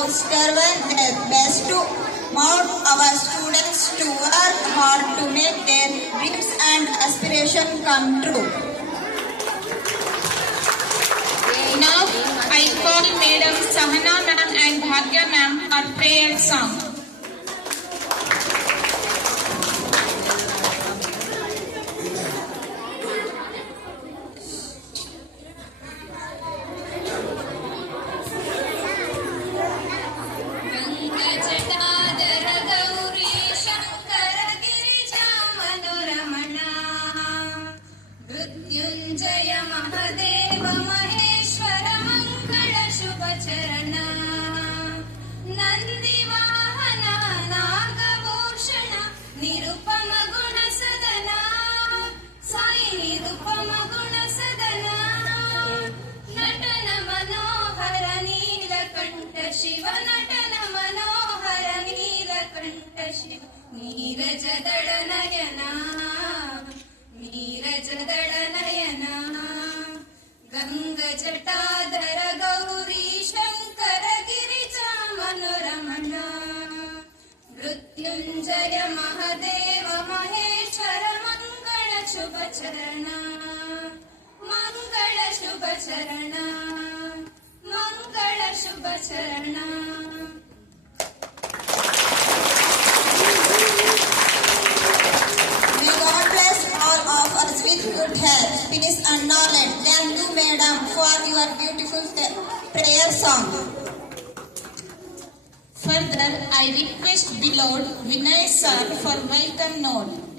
have striven their best to mold our students to work hard to make their dreams and aspirations come true. Now I call Madam Sahana ma'am and Bhagya ma'am for prayer song. Mrityunjay Mahadev Maheshwar मंगल शुभ चरण नंदिवाहन नागभूषण निरुपम गुण सदना साई निरुपम गुण सदना नटन मनोहर नीलकंठ शिव नटन मनोहर नीलकंठ शिव नीरज दळ नयना नीरजदळ नयना गंग जटाधर गौरी शंकर गिरिजा मनोरमणा मृत्युंजय महादेव महेश्वर मंगल शुभ चरणा मंगल शुभ चरणा मंगल शुभ चरणा With good health, peace and knowledge. Thank you, madam, for your beautiful prayer song. Further, I request beloved Vinay sir for welcome note.